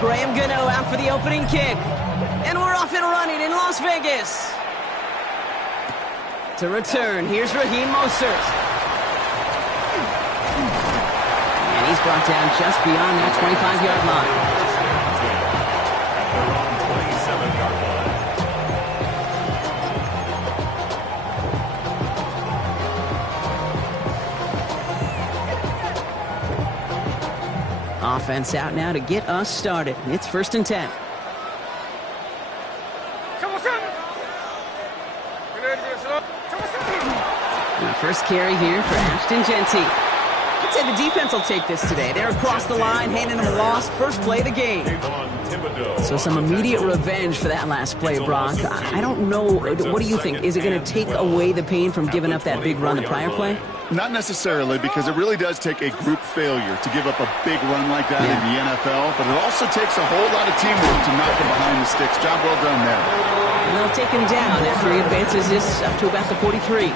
Graham Gano out for the opening kick. And we're off and running in Las Vegas. To return, here's Raheem Mostert. And he's brought down just beyond that 25-yard line. Offense out now to get us started. It's 1st and 10. The first carry here for Ashton Genty. I'd say the defense will take this today. They're across the line, handing them a loss. First play of the game. So some immediate revenge for that last play, Brock. I don't know. What do you think? Is it going to take away the pain from giving up that big run the prior play? Not necessarily, because it really does take a group failure to give up a big run like that in the NFL, but it also takes a whole lot of teamwork to knock him behind the sticks. Job well done there. And they'll take him down after he advances this up to about the 43.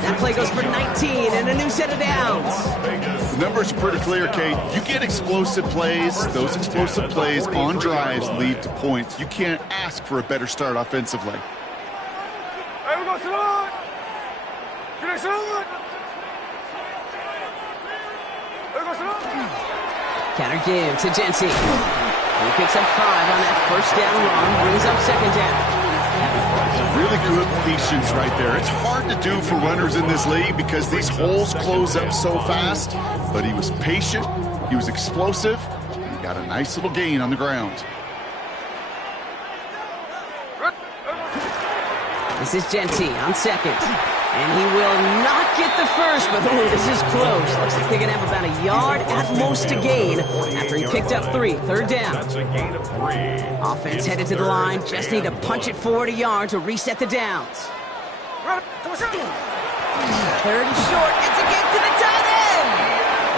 That play goes for 19 and a new set of downs. The numbers are pretty clear, Kate. You get explosive plays. Those explosive plays on drives lead to points. You can't ask for a better start offensively. Counter give to Genty. He picks up 5 on that first down run, brings up 2nd down. Really good patience right there. It's hard to do for runners in this league because these holes close up so fast, but he was patient, he was explosive, and he got a nice little gain on the ground. This is Genty on 2nd. And he will not get the first, but this is close. Looks like they're going to have about a yard at most to gain after he picked up 3. 3rd down. That's a gain of 3. Offense headed to the line. Just need to punch it forward a yard to reset the downs. 3rd and short. It's a get to the tight end.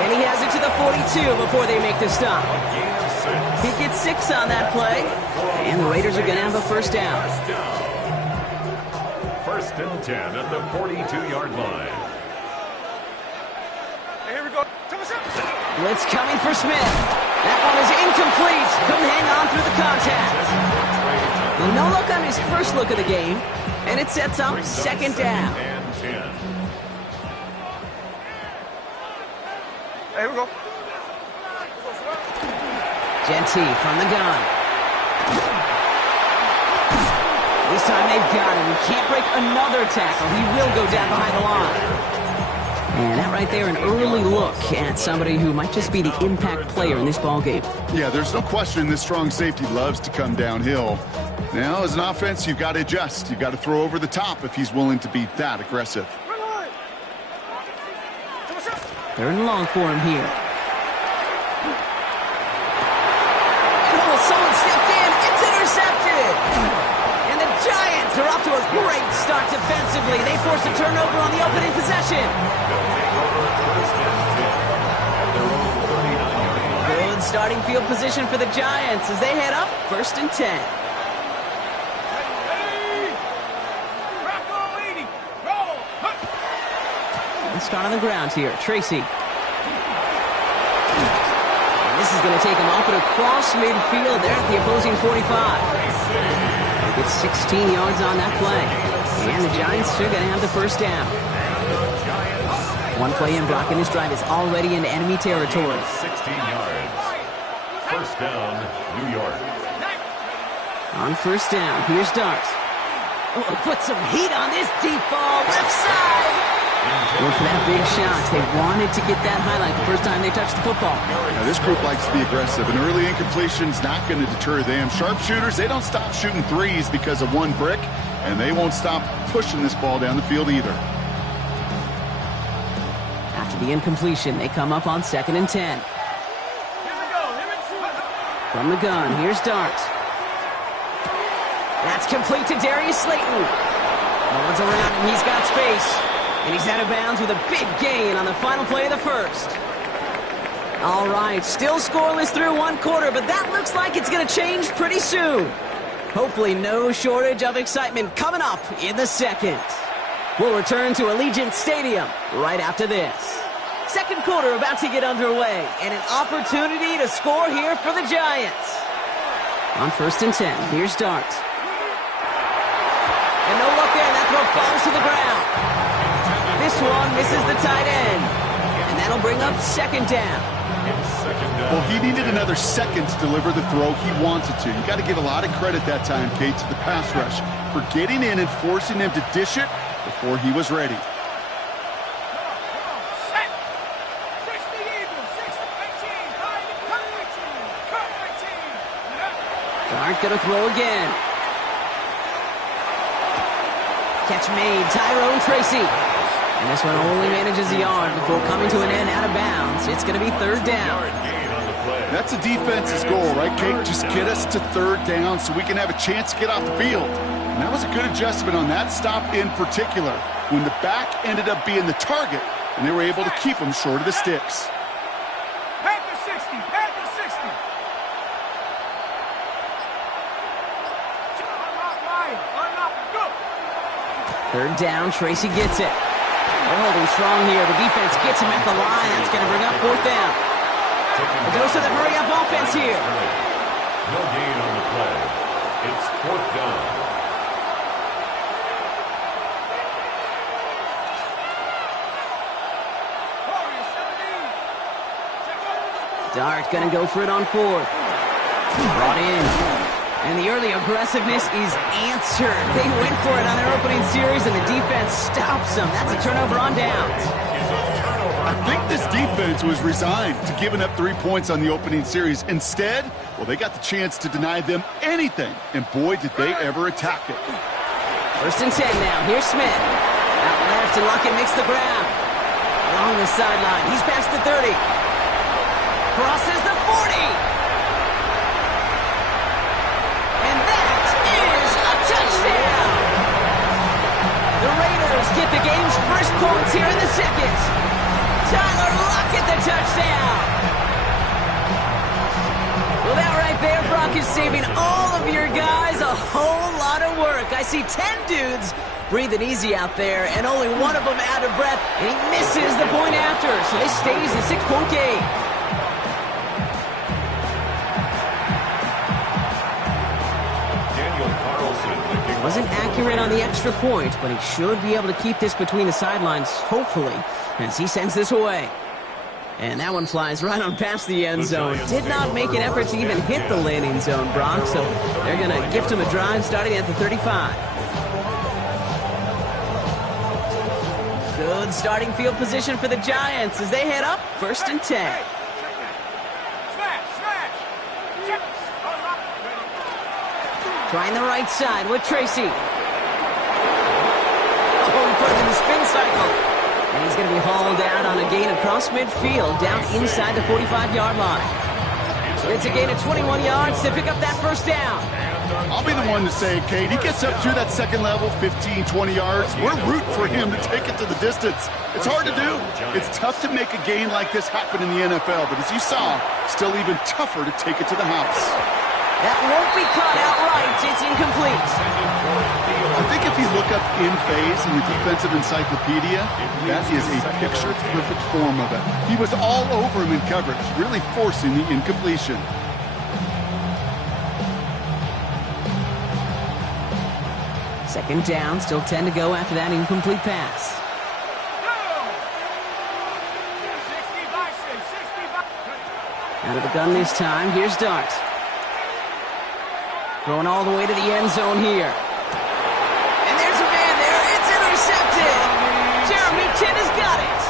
And he has it to the 42 before they make the stop. He gets 6 on that play. And the Raiders are going to have a 1st down. 1st and 10 at the 42-yard line. Here we go. Blitz coming for Smith. That one is incomplete. Couldn't hang on through the contact. No look on his first look of the game, and it sets up 2nd down. Here we go. Genty from the gun. This time they've got him. He can't break another tackle. He will go down behind the line. And that right there, an early look at somebody who might just be the impact player in this ballgame. Yeah, there's no question this strong safety loves to come downhill. Now, as an offense, you've got to adjust. You've got to throw over the top if he's willing to be that aggressive. 3rd and long for him here. Oh, someone stepped in. It's intercepted. Giants are off to a great start defensively. They force a turnover on the opening possession. Good starting field position for the Giants as they head up 1st and 10. Let's start on the ground here. Tracy. And this is going to take him off and across midfield there at the opposing 45. Gets 16 yards on that play. And the Giants are going to have the 1st down. 1 play in, Brock, and this drive is already into enemy territory. 16 yards. 1st down, New York. On 1st down, here's Dart. Oh, put some heat on this deep ball. Left side. Went for that big shot. They wanted to get that highlight the first time they touched the football. Now, this group likes to be aggressive. An early incompletion's not going to deter them. Sharpshooters, they don't stop shooting threes because of one brick, and they won't stop pushing this ball down the field either. After the incompletion, they come up on 2nd and 10. From the gun, here's Dart. That's complete to Darius Slayton. No one's around him. He's got space. And he's out of bounds with a big gain on the final play of the 1st. All right, still scoreless through 1 quarter, but that looks like it's going to change pretty soon. Hopefully no shortage of excitement coming up in the 2nd. We'll return to Allegiant Stadium right after this. Second quarter about to get underway, and an opportunity to score here for the Giants. On 1st and 10, here's Dart. And no luck there, and that throw falls to the ground. This one misses the tight end, and that'll bring up 2nd down. Well, he needed another second to deliver the throw he wanted to. You got to give a lot of credit that time, Kate, to the pass rush for getting in and forcing him to dish it before he was ready. Dart gonna throw again. Catch made, Tyrone Tracy. And this one only manages a yard before coming to an end out of bounds. It's gonna be 3rd down. That's a defense's goal, right, Kate? Just get us to 3rd down so we can have a chance to get off the field. And that was a good adjustment on that stop in particular, when the back ended up being the target, and they were able to keep him short of the sticks. Third down, Tracy gets it. They're holding strong here. The defense gets him at the line. That's going to bring up 4th down. A dose of the hurry-up offense here. No gain on the play. It's 4th down. Dart going to go for it on 4th. Brought in. And the early aggressiveness is answered. They went for it on their opening series, and the defense stops them. That's a turnover on downs. I think this defense was resigned to giving up 3 points on the opening series. Instead, well, they got the chance to deny them anything, and boy, did they ever attack it. 1st and 10 now. Here's Smith. Out left, and Luckett makes the grab. Along the sideline. He's past the 30. Crosses the 40. Touchdown! The Raiders get the game's first points here in the 2nd. Tyler Lockett, the touchdown! Well, that right there, Brock, is saving all of your guys a whole lot of work. I see 10 dudes breathing easy out there, and only one of them out of breath, and he misses the point after. So this stays a 6-point game. Wasn't accurate on the extra point, but he should be able to keep this between the sidelines, hopefully, as he sends this away. And that one flies right on past the end zone. Did not make an effort to even hit the landing zone, Brock, so they're going to gift him a drive starting at the 35. Good starting field position for the Giants as they head up 1st and 10. Trying the right side with Tracy. Oh, he put him in the spin cycle. And he's going to be hauled out on a gain across midfield, down inside the 45-yard line. It's a gain of 21 yards to pick up that 1st down. I'll be the one to say, Kate, he gets up to that 2nd level, 15, 20 yards. We're rooting for him to take it to the distance. It's hard to do. It's tough to make a gain like this happen in the NFL, but as you saw, still even tougher to take it to the house. That won't be caught outright. It's incomplete. I think if you look up in phase in the defensive encyclopedia, that is a picture-perfect form of it. He was all over him in coverage, really forcing the incompletion. Second down, still 10 to go after that incomplete pass. Out of the gun this time, here's Dart. Throwing all the way to the end zone here. And there's a man there. It's intercepted. Jeremy Chin has got it.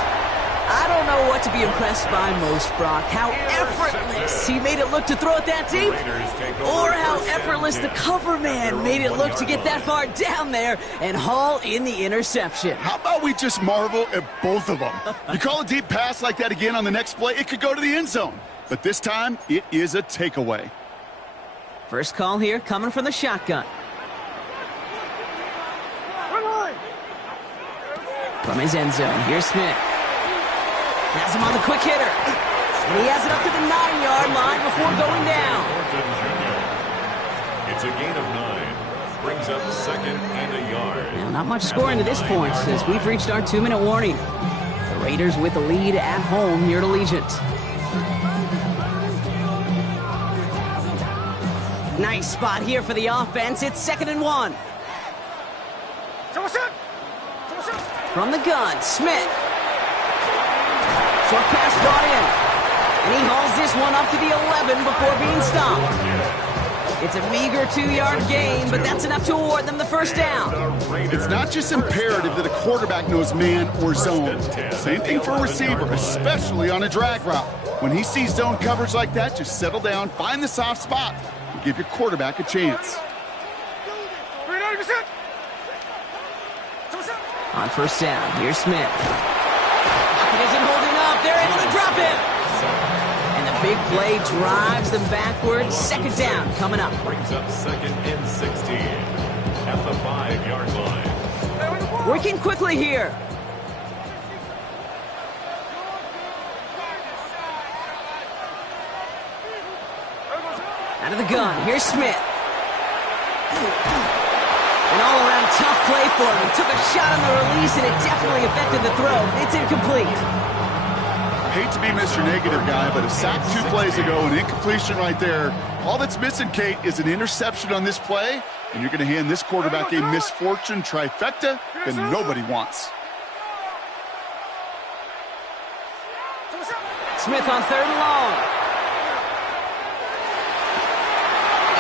I don't know what to be impressed by most, Brock. How effortless he made it look to throw it that deep, or how effortless the cover man made it look to get that far down there and haul in the interception. How about we just marvel at both of them? You call a deep pass like that again on the next play, it could go to the end zone. But this time, it is a takeaway. First call here coming from the shotgun. From his end zone, here's Smith. Has him on the quick hitter. And he has it up to the 9-yard line before going down. It's a gain of 9. Brings up 2nd and a yard. Now, not much scoring to this point, as we've reached our 2-minute warning. The Raiders with the lead at home here at Allegiant. Nice spot here for the offense. It's 2nd and 1. From the gun, Smith. Short pass brought in. And he hauls this one up to the 11 before being stopped. It's a meager 2-yard gain, but that's enough to award them the first down. It's not just imperative that a quarterback knows man or zone. Same thing for a receiver, especially on a drag route. When he sees zone coverage like that, just settle down, find the soft spot, and give your quarterback a chance. On first down, here's Smith. He isn't holding up. They're able to drop him. And the big play drives them backwards. 2nd down coming up. Brings up 2nd and 16 at the 5-yard line. Working quickly here. Out of the gun, here's Smith. An all-around tough play for him. He took a shot on the release, and it definitely affected the throw. It's incomplete. Hate to be Mr. Negative guy, but a sack 2 plays ago, an incompletion right there. All that's missing, Kate, is an interception on this play, and you're going to hand this quarterback a misfortune trifecta that nobody wants. Smith on 3rd and long.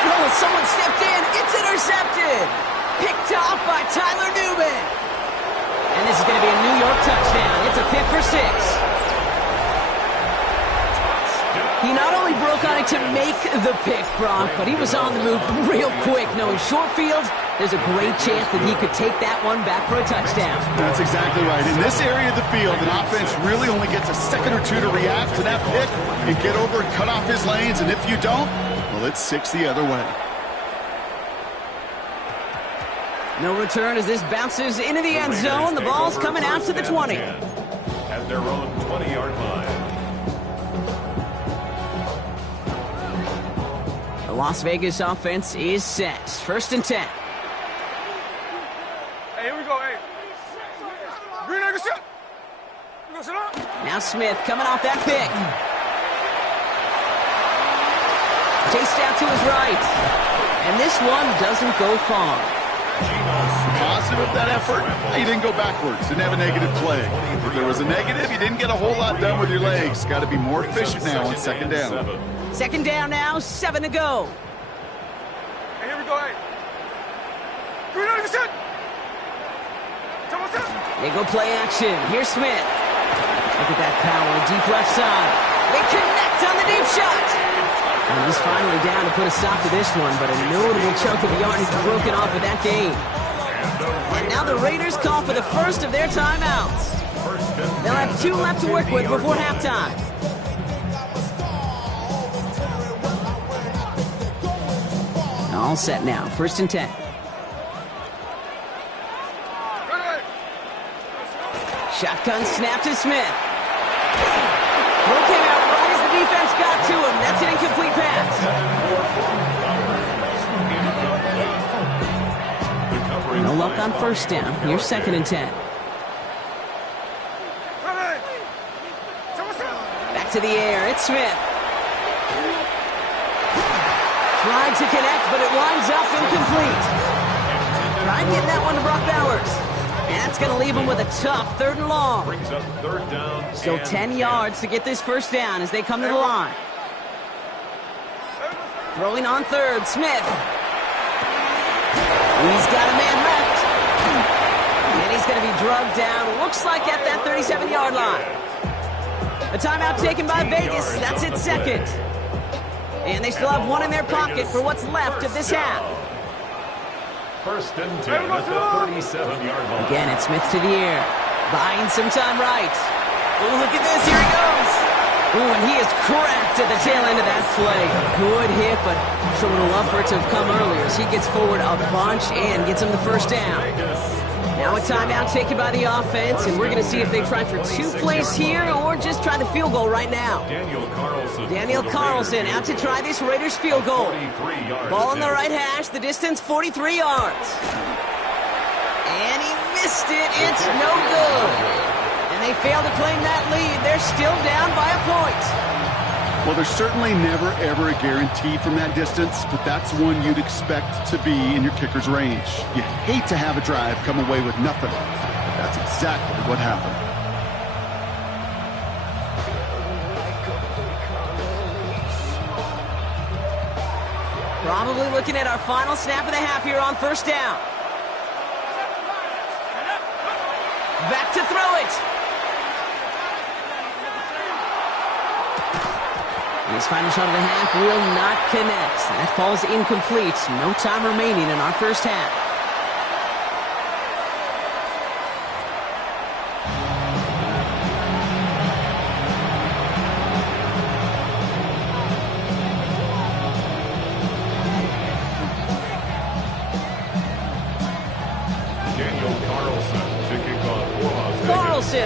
And oh, someone stepped in. It's intercepted. Picked off by Tyler Newman. And this is going to be a New York touchdown. It's a pick for 6. He not only broke on it to make the pick, Brock, but he was on the move real quick. Knowing short field, there's a great chance that he could take that one back for a touchdown. That's exactly right. In this area of the field, an offense really only gets a second or two to react to that pick and get over and cut off his lanes. And if you don't, well, it's 6 the other way. No return as this bounces into the end zone. The ball's coming out to the 20. At their own 20-yard line. The Las Vegas offense is set. 1st and 10. Hey, here we go, hey. Green egg shot. You gonna sit up? Now Smith coming off that pick. Chased out to his right. And this one doesn't go far. Positive of that effort, he didn't go backwards, didn't have a negative play. If there was a negative, you didn't get a whole lot done with your legs. Got to be more efficient now on 2nd down. 2nd down now, 7 to go. Hey, here we go, hey. Green egg shot. They go play action. Here's Smith. Look at that power, deep left side. They connect on the deep shot. And he's finally down to put a stop to this one, but a notable chunk of yardage broken off with that game. And now the Raiders call for the first of their timeouts. They'll have 2 left to work with before halftime. All set now, 1st and 10. Shotgun snap to Smith. Throw came out right as the defense got to him. That's an incomplete pass. No luck on 1st down. Here's 2nd and 10. Back to the air. It's Smith. Tried to connect, but it winds up incomplete. Tried getting that one to Brock Bowers. And that's going to leave him with a tough 3rd and long. Brings up 3rd down. Still 10 yards to get this first down as they come to the line. Throwing on 3rd, Smith. He's got a man left. And he's going to be drugged down, looks like at that 37-yard line. A timeout taken by Vegas. That's its 2nd. And they still have 1 in their pocket for what's left of this half. 1st and 10 at the 37-yard line. Again, it's Smith to the air. Buying some time right. Oh, look at this. Here he goes. Ooh, and he is cracked at the tail end of that play. Good hit, but sure would have loved for it to have come earlier as he gets forward a bunch and gets him the first down. Now a timeout taken by the offense, and we're going to see if they try for 2 plays here or just try the field goal right now. Daniel Carlson out to try this Raiders field goal. Ball on the right hash, the distance 43 yards. And he missed it. It's no good. And And they fail to claim that lead. They're still down by a point. Well, there's certainly never, ever a guarantee from that distance, but that's one you'd expect to be in your kicker's range. You hate to have a drive come away with nothing, but that's exactly what happened. Probably looking at our final snap of the half here on first down. Back to throw it. And his final shot of the half will not connect. That falls incomplete. No time remaining in our first half.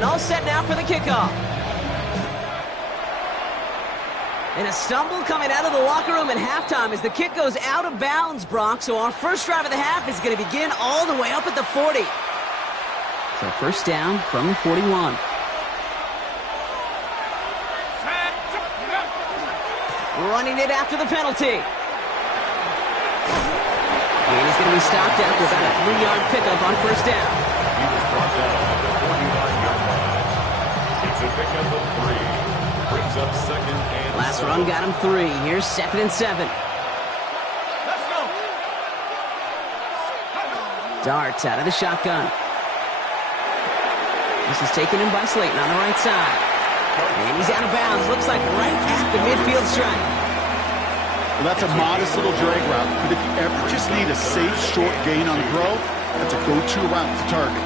All set now for the kickoff. And a stumble coming out of the locker room at halftime as the kick goes out of bounds, Brock. So our first drive of the half is going to begin all the way up at the 40. So first down from the 41. Running it after the penalty. And he's going to be stopped after about a 3-yard pickup on first down. He was brought down at the 49-yard line. It's a pickup of 3. Brings up second and Last 7. run got him 3. Here's 2nd and 7. Let's go. Darts out of the shotgun. This is taken in by Slayton on the right side. And he's out of bounds. Looks like right at the midfield stripe. Well, that's a modest little drag route, but if you ever just need a safe, short gain on the throw, that's a go-to route to target.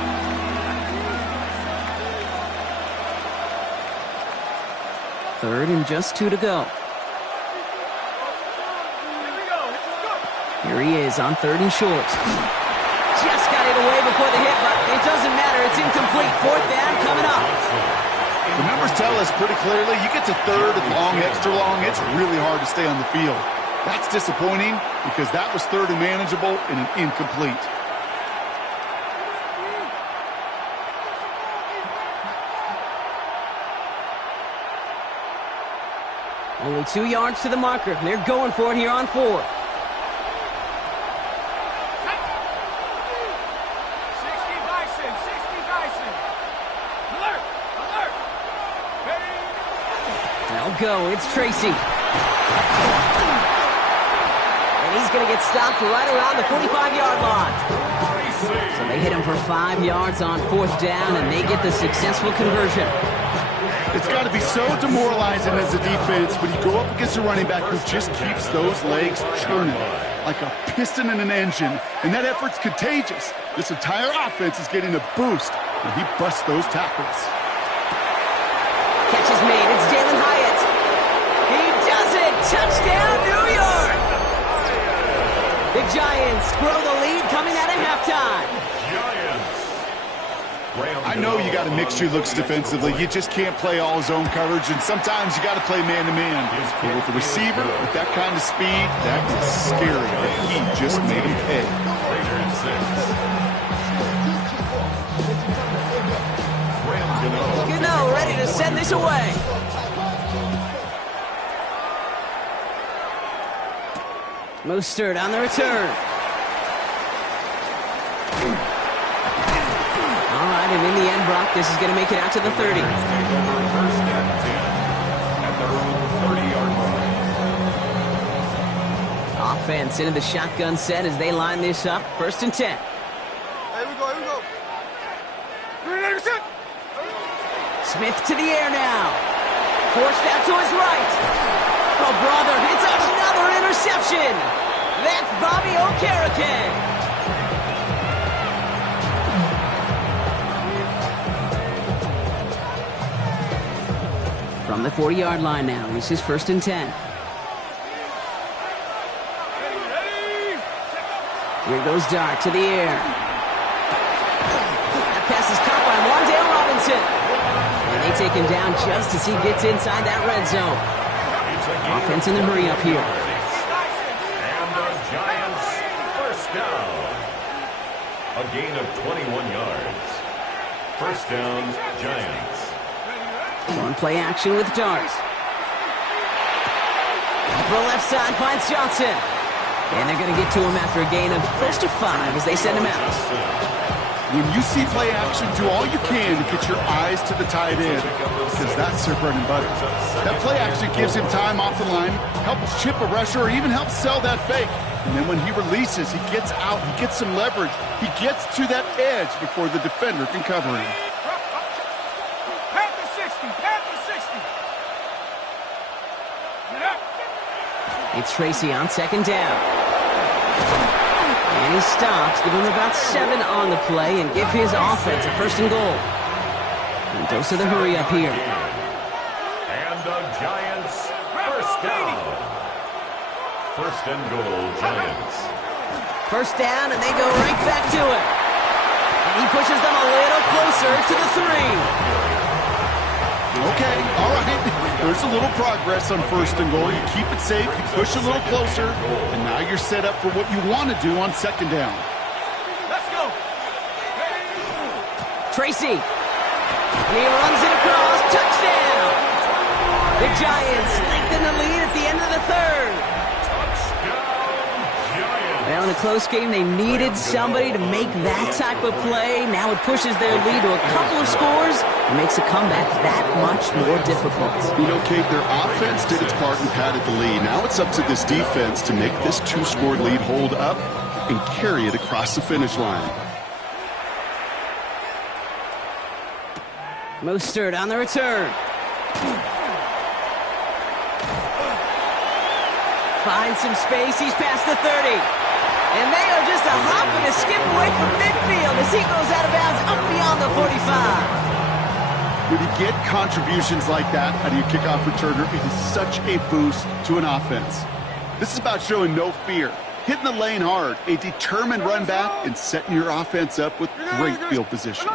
Third and just 2 to go. Here he is on 3rd and short. Just got it away before the hit, but it doesn't matter. It's incomplete. 4th down coming up. The numbers tell us pretty clearly, you get to 3rd and long, extra long, it's really hard to stay on the field. That's disappointing because that was 3rd and manageable and an incomplete. Only 2 yards to the marker. They're going for it here on 4th. 60 Bison, 60 Bison. Alert, alert. Ready. They'll go. It's Tracy. And he's going to get stopped right around the 45-yard line. So they hit him for 5 yards on 4th down, and they get the successful conversion. It's got to be so demoralizing as a defense when you go up against a running back who just keeps those legs churning like a piston in an engine, and that effort's contagious. This entire offense is getting a boost when he busts those tackles. Catch is made. It's Jalen Hyatt. He does it. Touchdown, New York. The Giants grow the lead coming out of halftime. I know you got a mixture looks defensively. You just can't play all zone coverage, and sometimes you got to play man-to-man. But with a receiver with that kind of speed, that is scary. And he just made him pay. Gano ready to send this away. Mostert on the return. All right, and in the end, Brock, this is going to make it out to the 30. Offense into the shotgun set as they line this up. 1st and 10. Here we go, here we go. Green set. Smith to the air now. Forced out to his right. Oh, brother, it's another interception. That's Bobby Okereke. From the 40-yard line now, this is 1st and 10. Here goes Dart to the air. That pass is caught by Wandale Robinson. And they take him down just as he gets inside that red zone. Offense in the hurry up here. And the Giants first down. A gain of 21 yards. First down, Giants. On play action with darts. The left side finds Johnson. And they're going to get to him after a gain of close to 5 as they send him out. When you see play action, do all you can to get your eyes to the tight end, because that's their bread and butter. That play action gives him time off the line, helps chip a rusher, or even helps sell that fake. And then when he releases, he gets out, he gets some leverage. He gets to that edge before the defender can cover him. Pat the 60, pat the 60. Get up. It's Tracy on second down. And he stops, give him about 7 on the play, and give his offense a 1st and goal. And goes to the hurry up here. And the Giants, 1st down. 1st and goal, Giants. 1st down, and they go right back to it. And he pushes them a little closer to the 3. Okay, all right. There's a little progress on 1st and goal. You keep it safe, you push a little closer, and now you're set up for what you want to do on 2nd down. Let's go. Tracy. And he runs it across. Touchdown. The Giants lengthen the lead at the end of the 3rd. Well, in a close game, they needed somebody to make that type of play. Now it pushes their lead to a couple of scores and makes a comeback that much more difficult. You know, Kate, their offense did its part and padded the lead. Now it's up to this defense to make this 2-score lead hold up and carry it across the finish line. Mostert on the return. Finds some space. He's past the 30. And they are just a hop and a skip away from midfield as he goes out of bounds up beyond the 45. When you get contributions like that out of your kickoff returner, it is such a boost to an offense. This is about showing no fear, hitting the lane hard, a determined run back, and setting your offense up with great field position.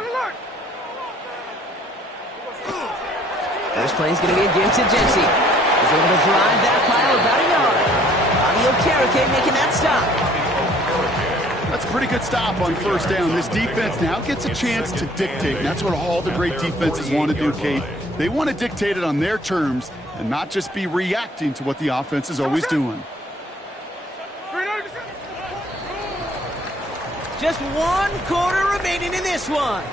First play is going to be a give to Jency. He's able to drive that pile about a yard. Bobby Okereke making that stop. That's a pretty good stop on 1st down. This defense now gets a chance to dictate, and that's what all the great defenses want to do, Kate. They want to dictate it on their terms and not just be reacting to what the offense is always doing. Just 1 quarter remaining in this one.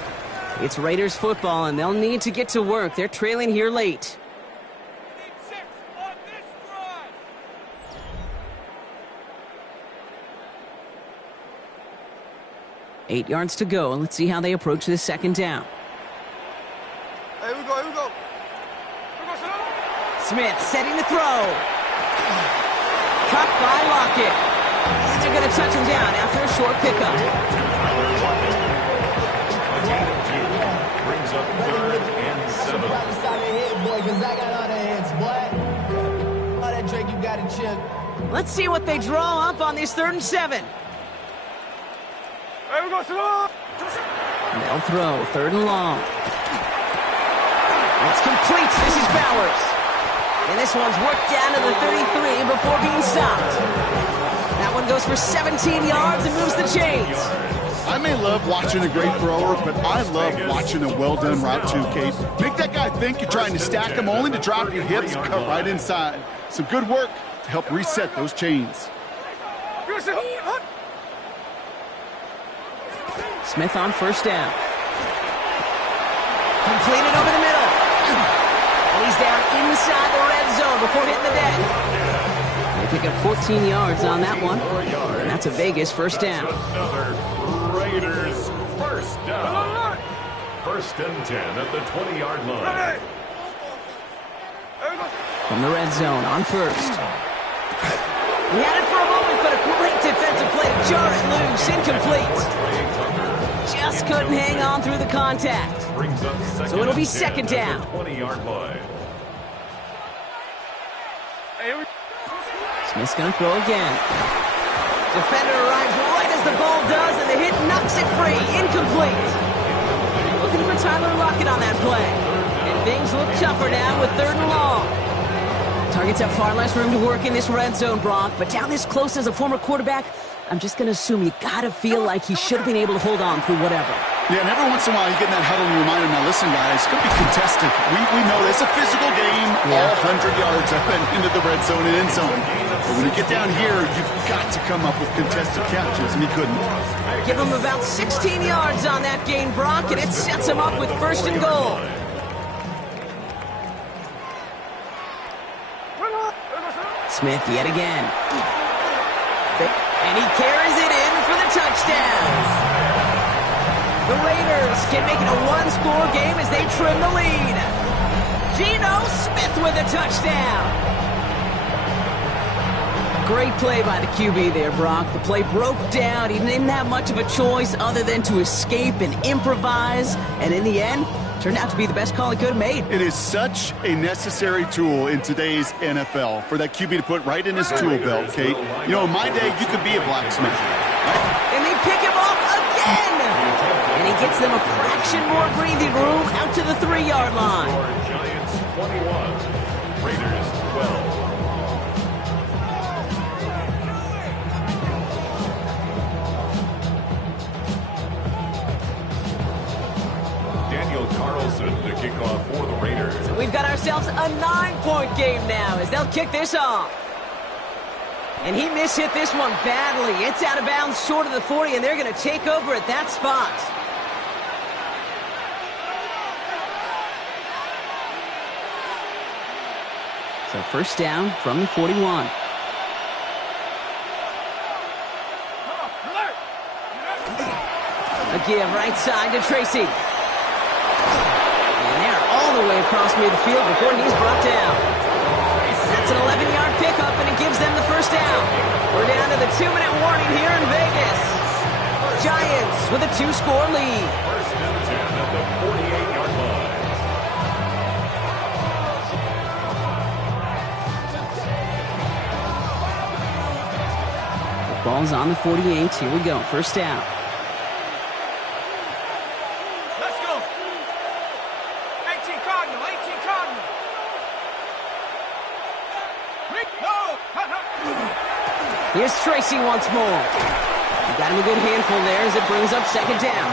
It's Raiders football, and they'll need to get to work. They're trailing here late. 8 yards to go, and let's see how they approach this 2nd down. Here we go, here we go. Smith setting the throw. Cut by Lockett. And they're going to touch him down after a short pickup. A gain of 2 brings up 3rd and 7. All that Drake you got in chip. Let's see what they draw up on this 3rd and 7. Here we go, slow. They'll throw 3rd and long. It's complete. This is Bowers. And this one's worked down to the 33 before being stopped. That one goes for 17 yards and moves the chains. I may love watching a great thrower, but I love watching a well-done route too, Kate. Make that guy think you're trying to stack him only to drop your hips, cut right inside. Some good work to help reset those chains. Smith on 1st down. Completed over the middle. And he's down inside the red zone before hitting the deck. They pick up 14 yards on that one. And that's a Vegas 1st down. Another Raiders 1st down. 1st and 10 at the 20-yard line. From the red zone on 1st. He had it for a moment, but a great defensive play to jar it loose. Incomplete. Just couldn't hang on through the contact. So it'll be 2nd down. 20-yard line. Smith's going to throw again. Defender arrives right as the ball does, and the hit knocks it free. Incomplete. Looking for Tyler Lockett on that play. And things look tougher now with 3rd and long. Targets have far less room to work in this red zone, Brock, but down this close as a former quarterback, I'm just going to assume you got to feel like he should have been able to hold on through whatever. Yeah, and every once in a while you get in that huddle and you remind them, now listen, guys, it's going to be contested. We know it's a physical game, all 100 yards up and into the red zone and end zone. But when you get down here, you've got to come up with contested catches, and he couldn't. Give him about 16 yards on that gain, Brock, and it sets him up with first and goal. Smith yet again. And he carries it in for the touchdown. The Raiders can make it a one-score game as they trim the lead. Geno Smith with a touchdown. Great play by the QB there, Brock. The play broke down. He didn't have much of a choice other than to escape and improvise. And in the end, turned out to be the best call he could have made. It is such a necessary tool in today's NFL for that QB to put right in his tool belt, Kate. You know, in my day, you could be a blacksmith. Right? And they pick him off again. And he gets them a fraction more breathing room out to the 3-yard line. Giants 21, Raiders 12. Daniel Carlson to kick off for the Raiders. So we've got ourselves a 9-point game now as they'll kick this off. And he mishit this one badly. It's out of bounds short of the 40, and they're going to take over at that spot. So first down from the 41. A give right side to Tracy. And they're all the way across midfield before he's brought down. That's an 11-yard pickup, and it gives them the first down. We're down to the 2-minute warning here in Vegas. Giants with a 2-score lead. First and 10 at the 48-yard line. The ball's on the 48. Here we go. First down. Let's go. 18 Cardinal, 18 Cardinal. Here's Tracy once more. He got him a good handful there as it brings up second down.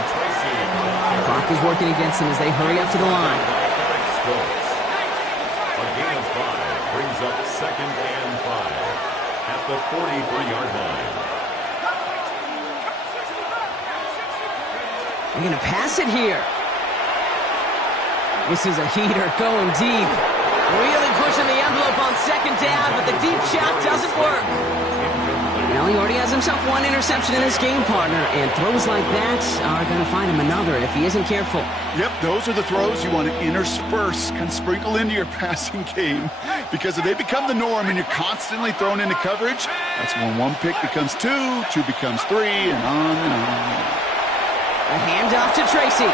Clock is working against them as they hurry up to the line. A gain of 5 brings up second and 5 at the 43-yard line. They're going to pass it here. This is a heater going deep. Really pushing the envelope on second down, but the deep shot doesn't work. Well, he already has himself one interception in this game, partner, and throws like that are going to find him another if he isn't careful. Yep, those are the throws you want to intersperse, kind of sprinkle into your passing game, because if they become the norm and you're constantly thrown into coverage, that's when one pick becomes 2, 2 becomes 3, and on and on. A handoff to Tracy.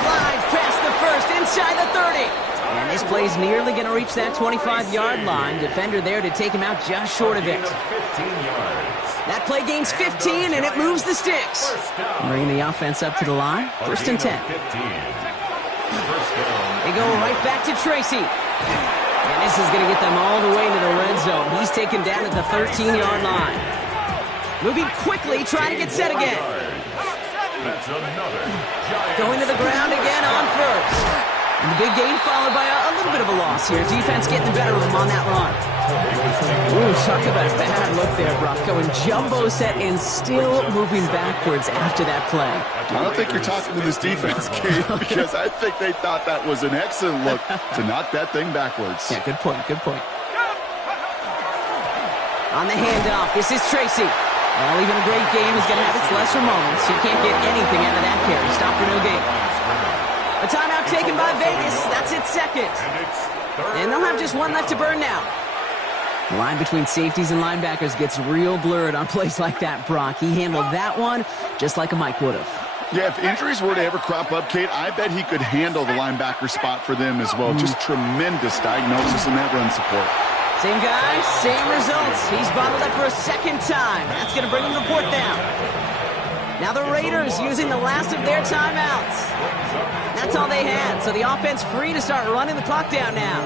Glides past the first, inside the 30. And this play's nearly going to reach that 25-yard line. Defender there to take him out just short of it. 15 yards. That play gains 15, and it moves the sticks. Bringing the offense up to the line. First and 10. They go right back to Tracy. And this is going to get them all the way into the red zone. He's taken down at the 13-yard line. Moving quickly, trying to get set again. That's another. Going to the ground again on first. And the big gain followed by a little bit of a loss here. Defense getting the better of him on that run. Ooh, talk about a bad look there, Brock. Going jumbo set and still moving backwards after that play. I don't think you're talking to this defense, Kate, because I think they thought that was an excellent look to knock that thing backwards. Yeah, good point, good point. On the handoff, this is Tracy. Well, even a great game is going to have its lesser moments. You can't get anything out of that carry. Stop for no gain. A timeout taken by Vegas. That's its second. And they'll have just one left to burn now. The line between safeties and linebackers gets real blurred on plays like that, Brock. He handled that one just like a Mike would have. Yeah, if injuries were to ever crop up, Kate, I bet he could handle the linebacker spot for them as well. Just tremendous diagnosis in that run support. Same guy, same results. He's bottled up for a second time. That's going to bring him the fourth down. Now the Raiders using the last of their timeouts. That's all they had, so the offense free to start running the clock down now.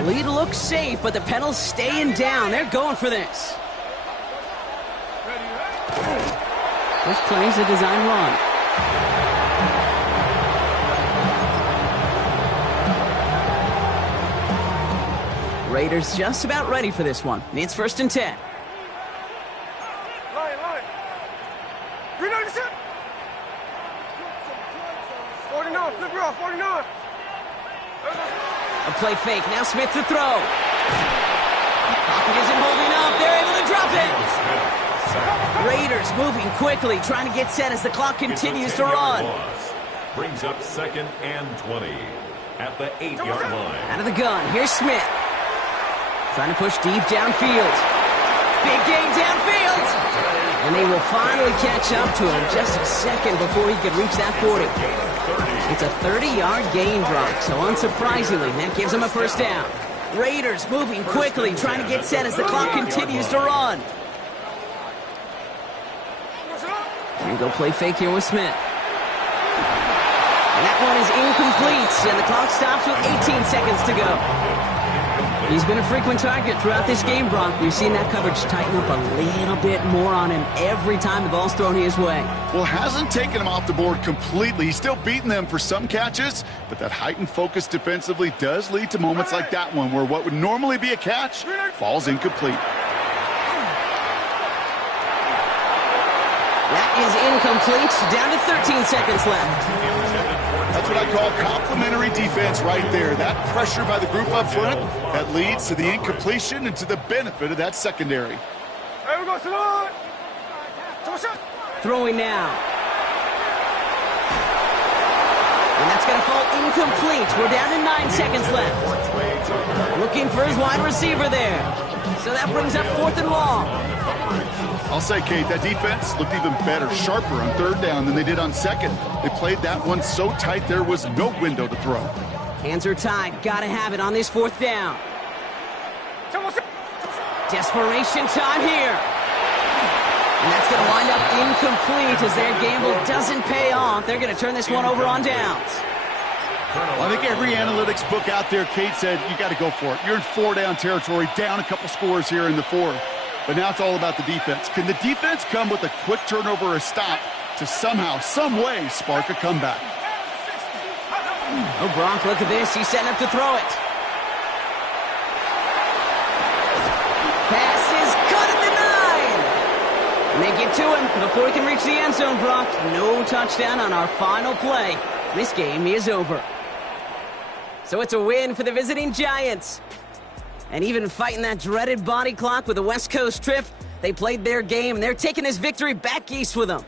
The lead looks safe, but the pedal's staying down. They're going for this. This play's a design run. Raiders just about ready for this one. It's 1st and 10. Line. 49, flip it off, 49. A play fake. Now Smith to throw. Pocket isn't holding up. They're able to drop it. Raiders moving quickly, trying to get set as the clock continues to run. Brings up 2nd and 20 at the 8-yard line. Out of the gun, here's Smith. Trying to push deep downfield. Big gain downfield. And they will finally catch up to him just a second before he could reach that 40. It's a 30-yard gain, Brock, so unsurprisingly, that gives him a 1st down. Raiders moving quickly, trying to get set as the clock continues to run. And go play fake here with Smith. And that one is incomplete, and the clock stops with 18 seconds to go. He's been a frequent target throughout this game, Brock. We've seen that coverage tighten up a little bit more on him every time the ball's thrown his way. Well, hasn't taken him off the board completely. He's still beating them for some catches, but that heightened focus defensively does lead to moments like that one where what would normally be a catch falls incomplete. That is incomplete. Down to 13 seconds left. That's what I call complimentary defense right there. That pressure by the group up front, that leads to the incompletion and to the benefit of that secondary. Hey, we go to the line. Throwing now. And that's going to fall incomplete. We're down to 9 seconds left. Looking for his wide receiver there. So that brings up 4th and long. I'll say, Kate, that defense looked even better, sharper on 3rd down than they did on 2nd. They played that one so tight there was no window to throw. Hands are tied. Gotta have it on this 4th down. Desperation time here. And that's going to wind up incomplete as their gamble doesn't pay off. They're going to turn this one over on downs. Well, I think every analytics book out there, Kate, said you got to go for it. You're in 4-down territory, down a couple scores here in the 4th. But now it's all about the defense. Can the defense come with a quick turnover or a stop to somehow, some way, spark a comeback? Oh, Brock, look at this. He's setting up to throw it. Pass is cut at the 9. And they get to him before he can reach the end zone, Brock. No touchdown on our final play. This game is over. So it's a win for the visiting Giants. And even fighting that dreaded body clock with a West Coast trip, they played their game, and they're taking this victory back east with them.